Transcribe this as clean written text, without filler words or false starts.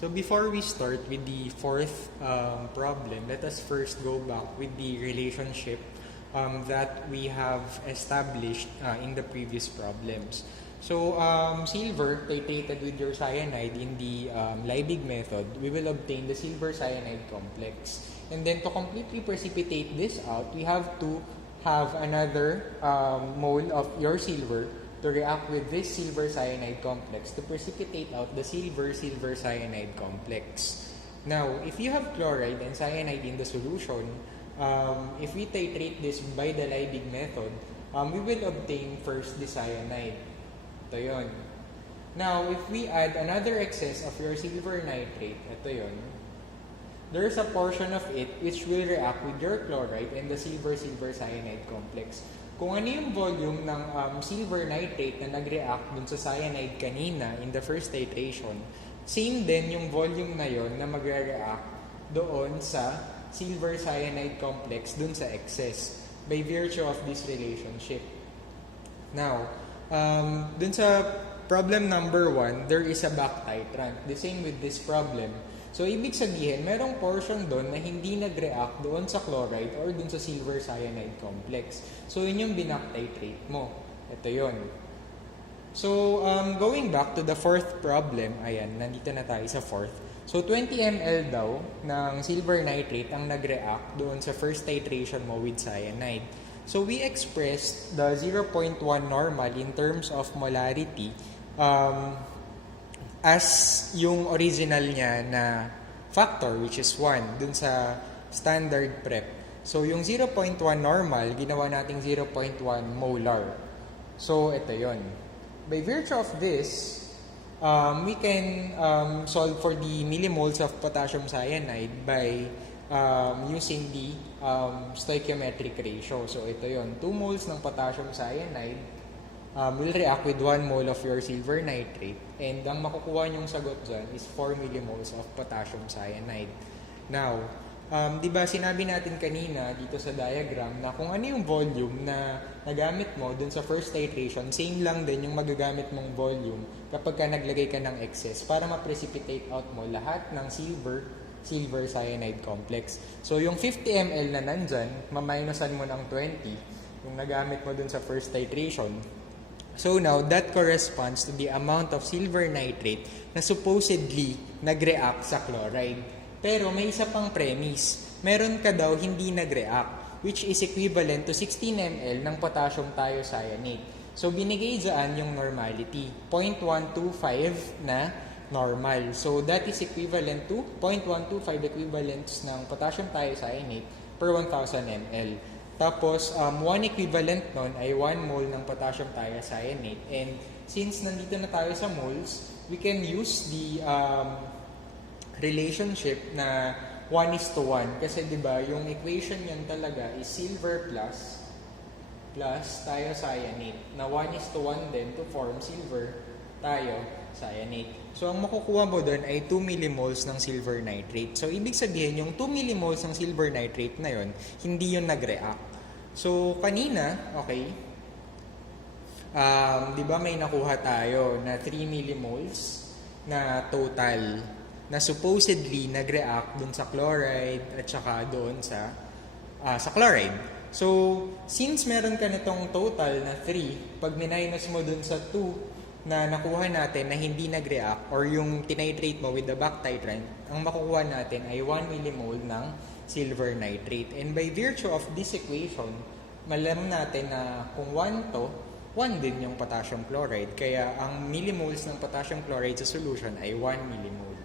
So before we start with the fourth problem, let us first go back with the relationship that we have established in the previous problems. So silver titrated with your cyanide in the Liebig method, we will obtain the silver cyanide complex. And then to completely precipitate this out, we have to have another mole of your silver to react with this silver cyanide complex to precipitate out the silver cyanide complex. Now, if you have chloride and cyanide in the solution, if we titrate this by the Liebig method, we will obtain first the cyanide. Ito yun. Now, if we add another excess of your silver nitrate, ito yun, there is a portion of it which will react with your chloride and the silver cyanide complex. Kung ano yung volume ng silver nitrate na nag-react dun sa cyanide kanina in the first titration, same din yung volume na yon na magre-react doon sa silver cyanide complex dun sa excess by virtue of this relationship. Now, dun sa problem number 1, there is a back titrant. The same with this problem. So, ibig sabihin, merong portion doon na hindi nag-react doon sa chloride or doon sa silver cyanide complex. So, yun yung binak-titrate mo. Ito yun. So, going back to the fourth problem, ayan, nandito na tayo sa fourth. So, 20 ml daw ng silver nitrate ang nag-react doon sa first titration mo with cyanide. So, we expressed the 0.1 normal in terms of molarity as yung original niya na factor, which is 1, dun sa standard prep. So, yung 0.1 normal, ginawa nating 0.1 molar. So, ito yon. By virtue of this, we can solve for the millimoles of potassium cyanide by using the stoichiometric ratio. So, ito yon. 2 moles ng potassium cyanide will react with 1 mole of your silver nitrate, and ang makukuha nyong sagot dyan is 4 millimoles of potassium cyanide. Now, di ba sinabi natin kanina dito sa diagram na kung ano yung volume na nagamit mo dun sa first titration, same lang din yung magagamit mong volume kapag ka naglagay ka ng excess para ma-precipitate out mo lahat ng silver cyanide complex. So, yung 50 ml na nandyan, maminusan mo ng 20, yung nagamit mo dun sa first titration. So now, that corresponds to the amount of silver nitrate na supposedly nag-react sa chloride. Pero may isa pang premise. Meron ka daw hindi nag-react, which is equivalent to 16 ml ng potassium thiocyanate. So binigay dyan yung normality, 0.125 na normal. So that is equivalent to 0.125 equivalents ng potassium thiocyanate per 1,000 ml. Tapos, 1 equivalent nun ay 1 mole ng potassium thiocyanate. And since nandito na tayo sa moles, we can use the relationship na 1:1. Kasi di ba yung equation yan talaga is silver plus thiocyanate. Na 1:1 din to form silver thiocyanate. So, ang makukuha mo doon ay 2 millimoles ng silver nitrate. So, ibig sabihin, yung 2 millimoles ng silver nitrate na yon hindi yun nag-react. So, kanina, okay, di ba may nakuha tayo na 3 millimoles na total na supposedly nag-react dun sa chloride at saka doon sa chloride. So, since meron ka nitong total na 3, pag minus mo dun sa 2 na nakuha natin na hindi nag-react or yung tinitrate mo with the back titrant, ang makukuha natin ay 1 millimole ng silver nitrate. And by virtue of this equation, malam natin na kung 1 to, 1 din yung potassium chloride. Kaya ang millimoles ng potassium chloride sa solution ay 1 millimole.